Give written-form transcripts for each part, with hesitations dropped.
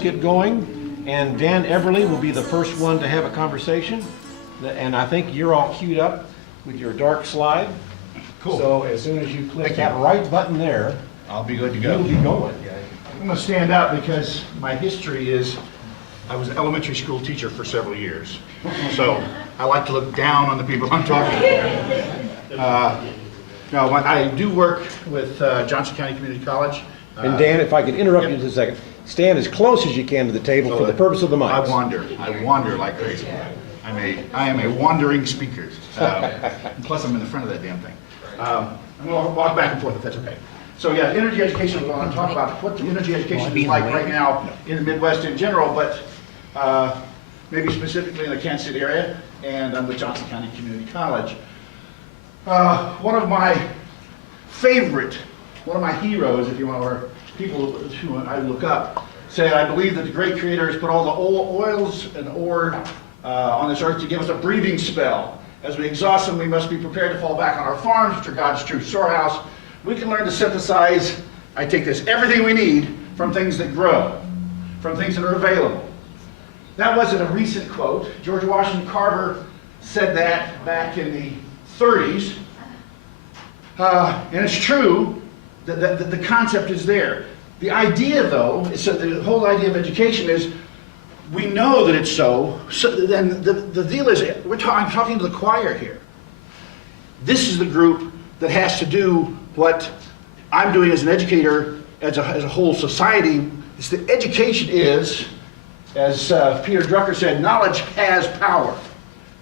get going, and Dan Everly will be the first one to have a conversation. And I think you're all queued up with your dark slide. Cool. So as soon as you click that right button there, I'll be good to go. you'll be going. I'm going to stand out because my history is I was an elementary school teacher for several years. So I like to look down on the people I'm talking to. No, I do work with Johnson County Community College. And Dan, if I could interrupt you just a second, stand as close as you can to the table for the purpose of the mics. I wander like crazy. I am a wandering speaker. Plus I'm in the front of that damn thing. I'm going to walk back and forth if that's okay. So yeah, energy education, we're going to talk about what the energy education is like right now in the Midwest in general, but maybe specifically in the Kansas City area, and I'm with Johnson County Community College. One of my heroes, if you want, or people who I look up, said, I believe that the great creator has put all the oils and ore on this earth to give us a breathing spell. As we exhaust them, we must be prepared to fall back on our farms, which are God's true storehouse. We can learn to synthesize, I take this, everything we need from things that grow, from things that are available. That wasn't a recent quote. George Washington Carver said that back in the 30s. And it's true that the concept is there. The idea, though, so the whole idea of education is we know that it's so then the deal is, I'm talking to the choir here. This is the group that has to do what I'm doing as an educator, as a whole society. It's the education is, as Peter Drucker said, knowledge has power.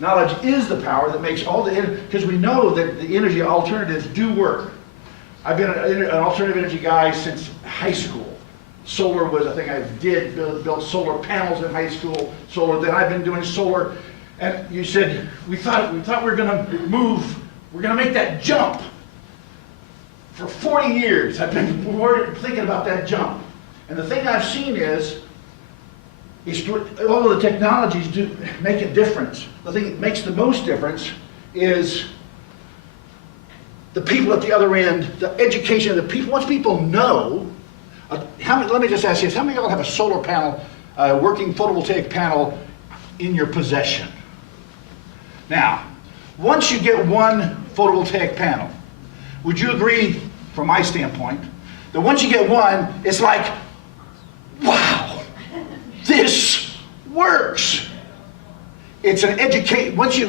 Knowledge is the power that makes all the, because we know that the energy alternatives do work. I've been an alternative energy guy since high school. Solar was a thing I did, built solar panels in high school, then I've been doing solar, and you said, we thought we were gonna move, we're gonna make that jump. For 40 years, I've been thinking about that jump. And the thing I've seen is all of the technologies do make a difference. The thing that makes the most difference is the people at the other end, the education of the people. Once people know, let me just ask you this, how many of y'all have a solar panel, working photovoltaic panel in your possession? Now, once you get one photovoltaic panel, would you agree, from my standpoint, that once you get one, it's like, wow, this works. It's an education. Once you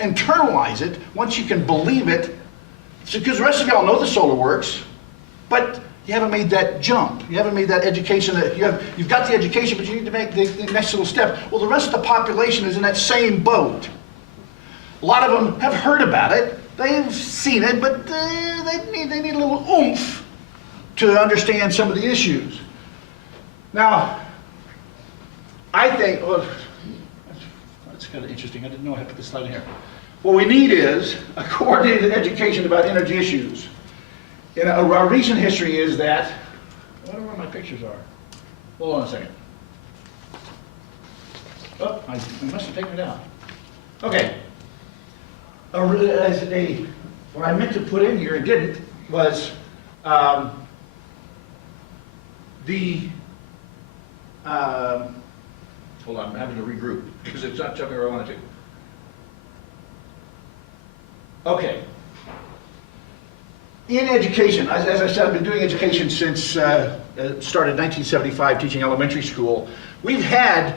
internalize it, once you can believe it, because the rest of y'all know the solar works, but you haven't made that jump. You haven't made that education. That you've got the education, but you need to make the next little step. Well, the rest of the population is in that same boat. A lot of them have heard about it. They've seen it, but they need a little oomph to understand some of the issues. Now, I think, well, that's kind of interesting. I didn't know I had to put this slide in here. What we need is a coordinated education about energy issues. In our recent history is that, I wonder where my pictures are. Hold on a second. Oh, I must have taken it out. Okay. What I meant to put in here and didn't was hold on, I'm having to regroup because it's not jumping where I wanted to. Okay. In education, as I said, I've been doing education since started in 1975, teaching elementary school. We've had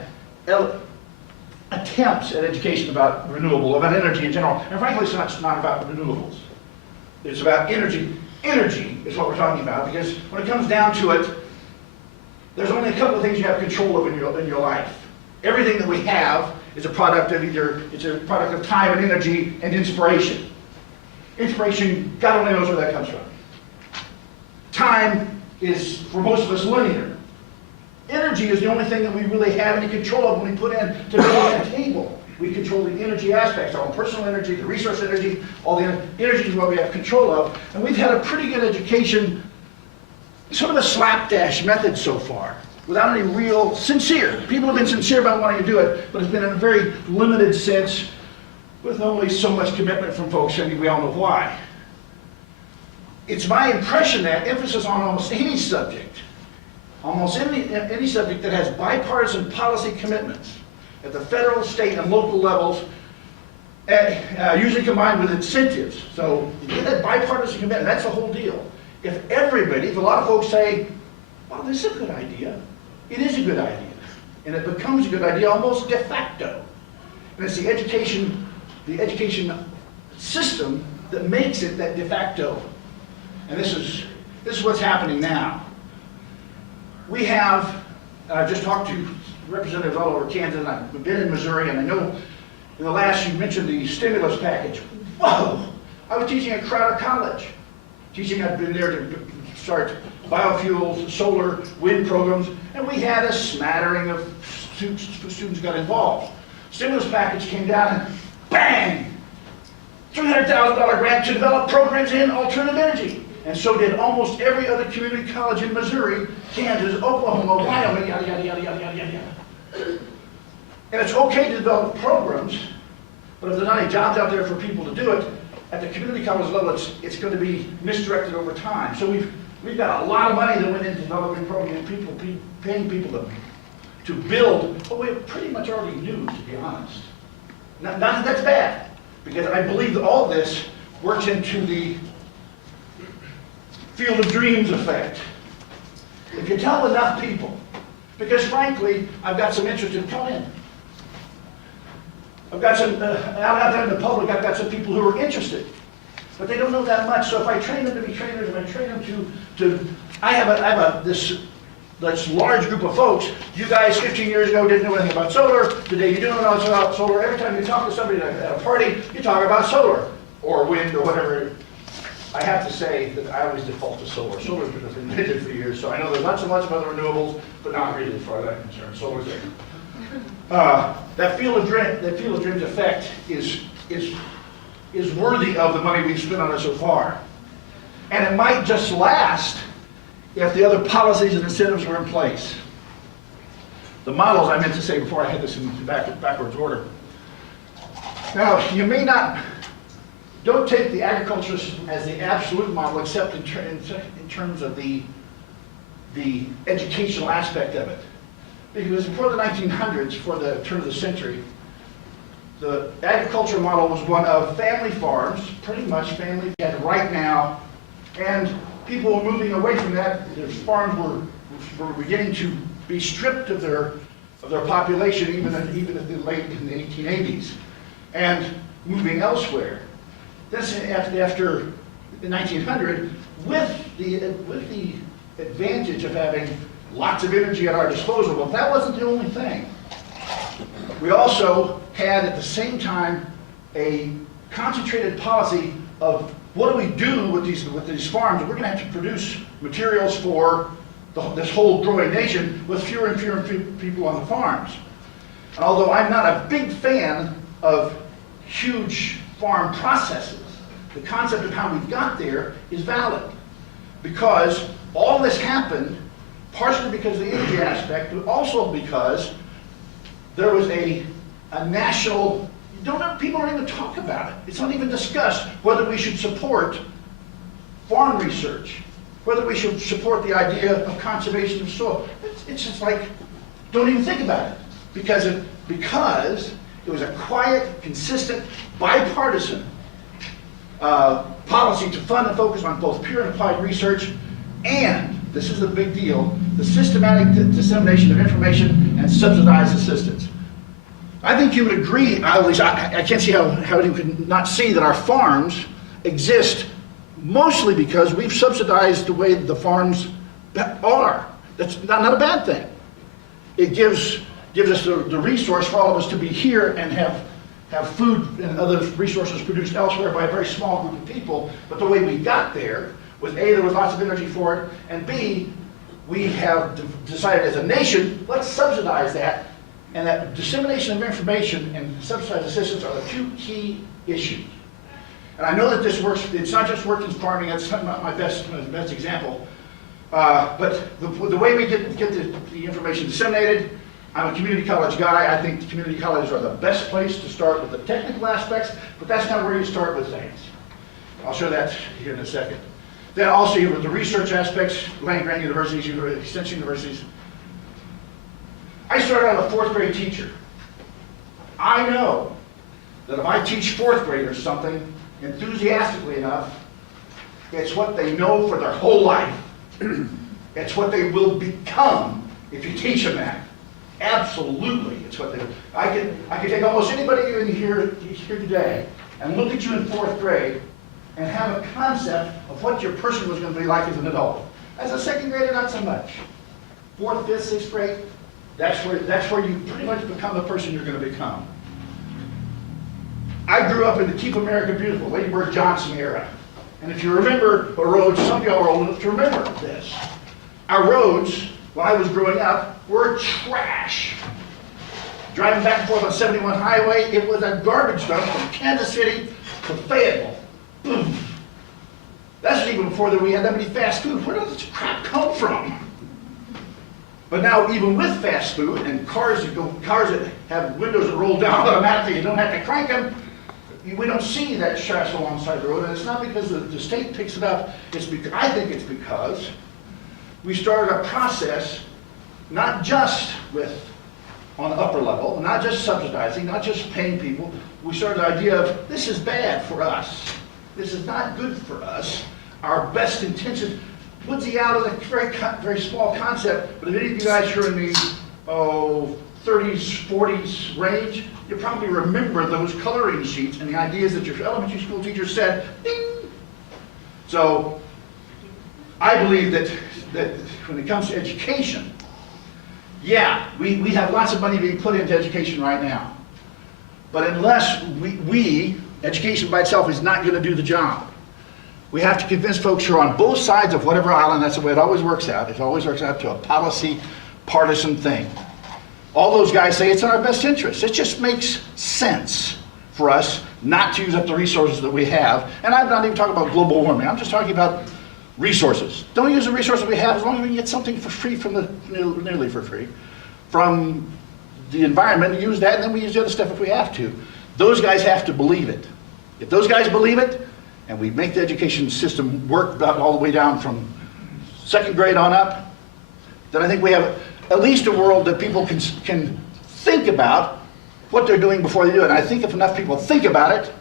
attempts at education about energy in general, and frankly, it's not about renewables. It's about energy. Energy is what we're talking about, because when it comes down to it, there's only a couple of things you have control of in your life. Everything that we have is a product of it's a product of time and energy and inspiration. Inspiration, God only knows where that comes from. Time is, for most of us, linear. Energy is the only thing that we really have any control of when we put in to build a table. We control the energy aspects, our own personal energy, the resource energy, all the energy is what we have control of. And we've had a pretty good education, sort of a slapdash method so far, without any real sincere. People have been sincere about wanting to do it, but it's been in a very limited sense, with only so much commitment from folks, and we all know why. It's my impression that emphasis on almost any subject almost any subject that has bipartisan policy commitments at the federal, state, and local levels, usually combined with incentives. So you get that bipartisan commitment, that's the whole deal. If a lot of folks say, well, this is a good idea, it is a good idea. And it becomes a good idea almost de facto. And it's the education system that makes it that de facto. And this is what's happening now. We have, I've just talked to representatives all over Kansas, and I've been in Missouri, and I know in the last you mentioned the stimulus package. Whoa! I was teaching at Crowder College. I'd been there to start biofuels, solar, wind programs, and we had a smattering of students got involved. Stimulus package came down and bang! $300,000 grant to develop programs in alternative energy. And so did almost every other community college in Missouri, Kansas, Oklahoma, Wyoming, yada, yada, yada, yada, yada, yada. And it's okay to develop programs, but if there's not any jobs out there for people to do it, at the community college level, it's going to be misdirected over time. So we've got a lot of money that went into developing programs, paying people to build what we pretty much already knew, to be honest. Not that that's bad, because I believe that all this works into the field of dreams effect. If you tell enough people, because frankly, I've got some interest in coming in. I've got some, out there in the public, I've got some people who are interested, but they don't know that much. So if I train them to be trainers, if I train them I have this large group of folks. You guys 15 years ago didn't know anything about solar. Today you do know about solar. Every time you talk to somebody at a party, you talk about solar or wind or whatever. I have to say that I always default to solar. Solar's been invented for years, so I know there's lots and lots of other renewables, but not really as far as I'm concerned. Solar's there. That field of dreams effect is worthy of the money we've spent on it so far. And it might just last if the other policies and incentives were in place. The models I meant to say before I had this in backwards order. Now, you may not, don't take the agriculture as the absolute model, except in terms of the educational aspect of it. Because before the 1900s, for the turn of the century, the agriculture model was one of family farms, pretty much family right now, and people were moving away from that. Their farms were beginning to be stripped of their population, even in the late 1880s, and moving elsewhere. This after the 1900, with the advantage of having lots of energy at our disposal, but that wasn't the only thing. We also had at the same time a concentrated policy of what do we do with these farms? We're going to have to produce materials for this whole growing nation with fewer and fewer people on the farms. And although I'm not a big fan of huge farm processes, the concept of how we got there is valid, because all this happened partially because of the energy aspect, but also because there was a national, people don't even talk about it. It's not even discussed whether we should support farm research, whether we should support the idea of conservation of soil. It's just like, don't even think about it. Because it was a quiet, consistent, bipartisan policy to fund and focus on both pure and applied research and, this is a big deal, the systematic dissemination of information and subsidized assistance. I think you would agree, at least I can't see how you could not see that our farms exist mostly because we've subsidized the way the farms are. That's not a bad thing. It gives us the resource for all of us to be here and have food and other resources produced elsewhere by a very small group of people. But the way we got there was A, there was lots of energy for it, and B, we have decided as a nation, let's subsidize that. And that dissemination of information and subsidized assistance are the two key issues. And I know that this works, it's not just worked in farming, that's not my best example. But the way we get the information disseminated, I'm a community college guy. I think community colleges are the best place to start with the technical aspects, but that's not where you start with things. I'll show that here in a second. Then also with the research aspects, land-grant universities, extension universities. I started out a 4th grade teacher. I know that if I teach 4th graders something enthusiastically enough, it's what they know for their whole life. It's what they will become if you teach them that. Absolutely, it's what they. I could take almost anybody in here today and look at you in 4th grade and have a concept of what your person was going to be like as an adult. As a 2nd grader, not so much. 4th, 5th, 6th grade, that's where you pretty much become the person you're going to become. I grew up in the Keep America Beautiful, Lady Bird Johnson era. And if you remember the roads, some of y'all are old enough to remember this. Our roads, when I was growing up, were trash. Driving back and forth on 71 highway, it was a garbage dump from Kansas City to Fayetteville. Boom. That's even before we had that many fast food. Where does this crap come from? But now, even with fast food and cars that have windows that roll down automatically, you don't have to crank them. We don't see that trash alongside the road, and it's not because the state picks it up. I think it's because we started a process, not just on the upper level, not just subsidizing, not just paying people. We started the idea of, this is bad for us. This is not good for us. Our best intentions. Woodsy Out is a very small concept, but if any of you guys are in the 30s, 40s range, you probably remember those coloring sheets and the ideas that your elementary school teacher said, ding. So I believe that when it comes to education, yeah, we have lots of money being put into education right now. But unless education by itself is not going to do the job. We have to convince folks who are on both sides of whatever island. That's the way it always works out. It always works out to a policy, partisan thing. All those guys say it's in our best interest. It just makes sense for us not to use up the resources that we have. And I'm not even talking about global warming. I'm just talking about resources. Don't use the resources we have as long as we can get something for free nearly for free, from the environment. Use that, and then we use the other stuff if we have to. Those guys have to believe it. If those guys believe it, and we make the education system work about all the way down from 2nd grade on up, then I think we have at least a world that people can think about what they're doing before they do it. And I think if enough people think about it,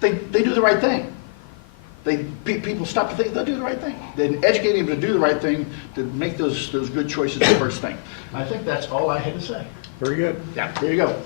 they do the right thing. People stop to think, they'll do the right thing. Then educating them to do the right thing, to make those good choices the first thing. I think that's all I had to say. Very good. Yeah, there you go.